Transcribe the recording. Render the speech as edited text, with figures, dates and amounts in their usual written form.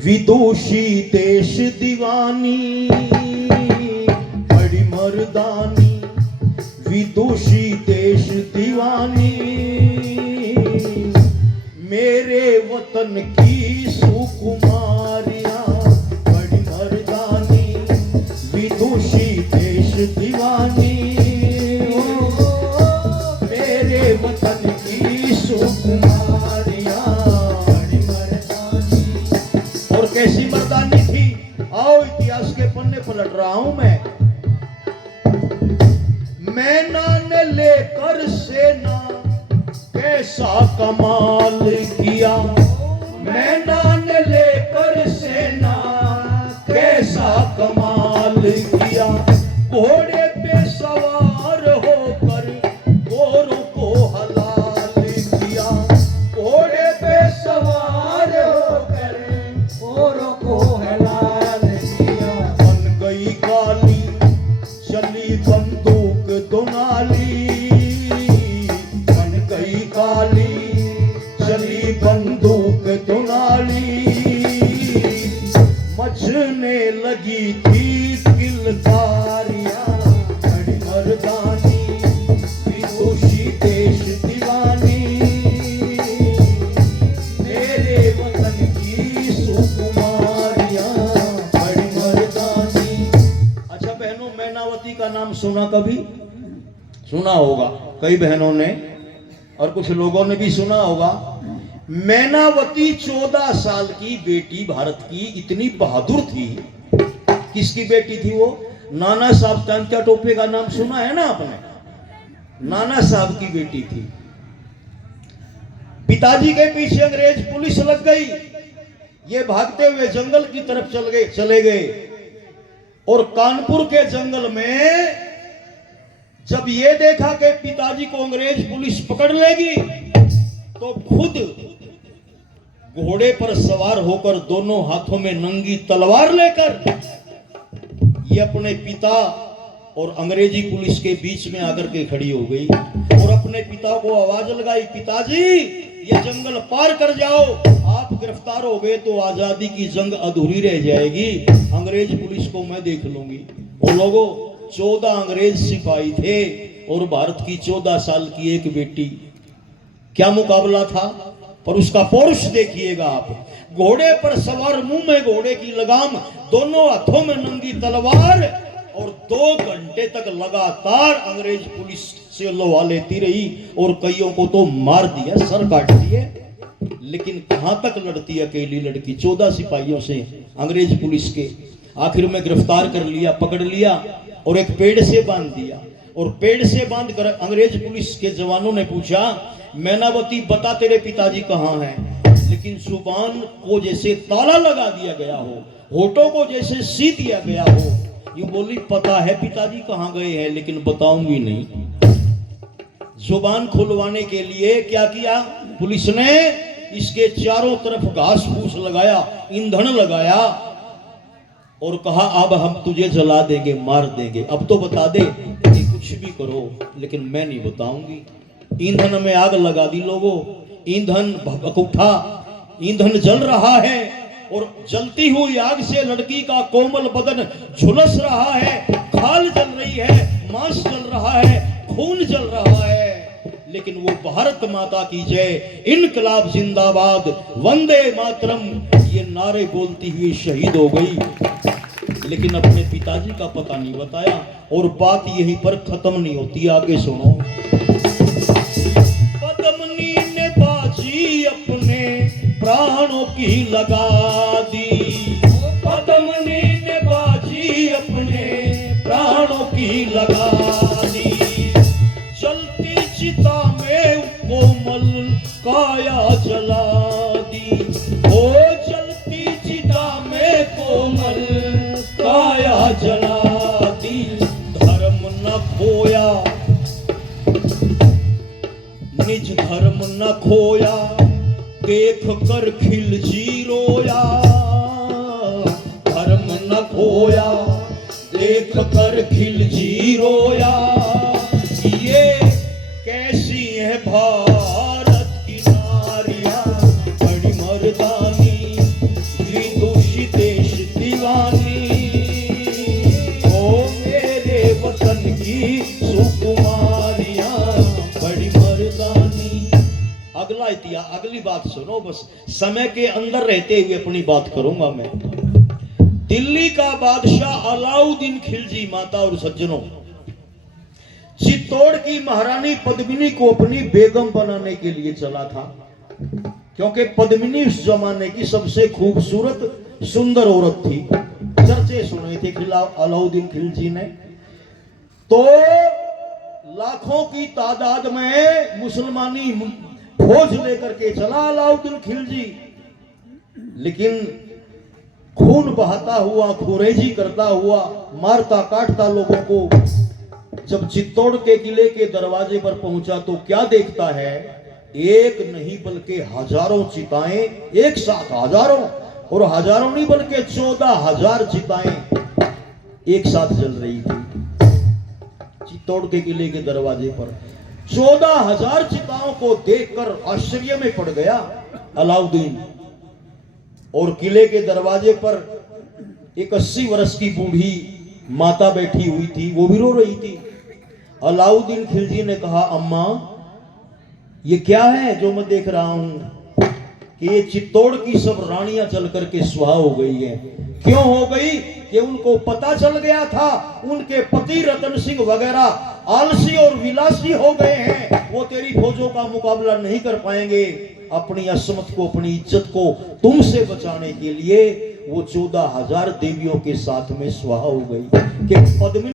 विदुषी देश दीवानी बड़ी मर्दानी, विदुषी देश दीवानी मेरे वतन की सुकुमारियां बड़ी मर्दानी, विदुषी देश दीवानी मेरे वतन की सुकुमारियां बड़ी मर्दानी। और कैसी मर्दानी थी, आओ इतिहास के पन्ने पलट रहा हूं मैना ने लेकर सेना कैसा कमाल किया, मैना ने लेकर सेना कैसा कमाल किया, घोड़े पे सवार होकर गोरों को हलाल किया, घोड़े पे सवार होकर गोरों को हलाल किया। बन गई काली चली बंदूक दुनाली, बन गई काली चली बंदूक दुनाली, मचने लगी थी किलकारियां बड़ी मर्दानी, विदुषी देश दीवानी मेरे वतन की सुकुमारियां बड़ी मर्दानी। अच्छा बहनों, मैनावती का नाम सुना कभी? सुना होगा कई बहनों ने और कुछ लोगों ने भी सुना होगा। मैनावती 14 साल की बेटी भारत की इतनी बहादुर थी। किसकी बेटी थी वो? नाना साहब तांत्या टोपे का नाम सुना है ना आपने? नाना साहब की बेटी थी। पिताजी के पीछे अंग्रेज पुलिस लग गई, ये भागते हुए जंगल की तरफ चले गए और कानपुर के जंगल में जब ये देखा कि पिताजी को अंग्रेज पुलिस पकड़ लेगी तो खुद घोड़े पर सवार होकर दोनों हाथों में नंगी तलवार लेकर ये अपने पिता और अंग्रेजी पुलिस के बीच में आकर के खड़ी हो गई और अपने पिता को आवाज लगाई, पिताजी ये जंगल पार कर जाओ, आप गिरफ्तार हो गए तो आजादी की जंग अधूरी रह जाएगी, अंग्रेज पुलिस को मैं देख लूंगी। वो लोगों 14 अंग्रेज सिपाही थे और भारत की 14 साल की एक बेटी। क्या मुकाबला था, पर उसका पौरुष देखिएगा आप। घोड़े पर सवार, मुंह में घोड़े की लगाम, दोनों हाथों में नंगी तलवार और 2 घंटे तक लगातार अंग्रेज पुलिस से लोहा लेती रही और कईयों को तो मार दिया, सर काट दिए। लेकिन कहां तक लड़ती अकेली लड़की 14 सिपाहियों से अंग्रेज पुलिस के। आखिर में गिरफ्तार कर लिया, पकड़ लिया और एक पेड़ से बांध दिया। और पेड़ से बांध कर अंग्रेज पुलिस के जवानों ने पूछा, मैनावती बता तेरे पिताजी कहां हैं? लेकिन जुबान को जैसे ताला लगा दिया गया हो, होठों को जैसे सी दिया गया हो, यूं बोली, पता है पिताजी कहां गए हैं लेकिन बताऊंगी नहीं। जुबान खुलवाने के लिए क्या किया पुलिस ने? इसके चारों तरफ घास फूस लगाया, ईंधन लगाया और कहा अब हम तुझे जला देंगे, मार देंगे, अब तो बता दे कि कुछ भी करो लेकिन मैं नहीं बताऊंगी। ईंधन में आग लगा दी लोगों, ईंधन भभक उठा, ईंधन जल रहा है और जलती हुई आग से लड़की का कोमल बदन झुलस रहा है, खाल जल रही है, मांस जल रहा है, खून जल रहा है। लेकिन वो भारत माता की जय, इनकलाब जिंदाबाद, वंदे मातरम ये नारे बोलती हुई शहीद हो गई। लेकिन अपने पिताजी का पता नहीं बताया और बात यहीं पर खत्म नहीं होती, आगे सुनो। पद्मनी ने बाजी अपने प्राणों की लगा दी, पद्मनी ने बाजी अपने प्राणों की लगा दी, चलती चिता में कोमल काया जला दी, ओ चलती चिता में कोमल काया जला दी। धर्म न खोया, निज धर्म न खोया, देख कर खिलजी रोया, धर्म न खोया, देख कर खिलजी रोया। ये कैसी है भारत की नारियां, बड़ी मर्दानी, मेरी बात सुनो, बस समय के अंदर रहते हुए अपनी बात करूंगा मैं। दिल्ली का बादशाह अलाउद्दीन खिलजी माता और सज्जनों, चित्तौड़ की महारानी पद्मिनी को अपनी बेगम बनाने के लिए चला था, क्योंकि पद्मिनी उस जमाने की सबसे खूबसूरत सुंदर औरत थी। चर्चे सुने थे अलाउद्दीन खिलजी ने। तो लाखों की तादाद में मुसलमानी फौज लेकर के चला अलाउद्दीन खिलजी, लेकिन खून बहाता हुआ, खुरेजी करता हुआ, मारता काटता लोगों को। जब चित्तौड़ के किले के दरवाजे पर पहुंचा तो क्या देखता है, एक नहीं बल्कि हजारों चिताएं एक साथ, हजारों, और हजारों नहीं बल्कि 14,000 चिताएं एक साथ जल रही थी चित्तौड़ के किले के दरवाजे पर। 14,000 चिताओं को देखकर आश्चर्य में पड़ गया अलाउद्दीन। और किले के दरवाजे पर एक 80 वर्ष की बूढ़ी माता बैठी हुई थी, वो भी रो रही थी। अलाउद्दीन खिलजी ने कहा, अम्मा ये क्या है जो मैं देख रहा हूं कि ये चित्तौड़ की सब रानियां जल करके सुहा हो गई है। क्यों हो गई? कि उनको पता चल गया था उनके पति रतन सिंह वगैरह आलसी और विलासी हो गए हैं, वो तेरी फौजों का मुकाबला नहीं कर पाएंगे। अपनी असमत को, अपनी इज्जत को तुमसे बचाने के लिए वो 14,000 देवियों के साथ में सुहा हो गई कि पद्मिनी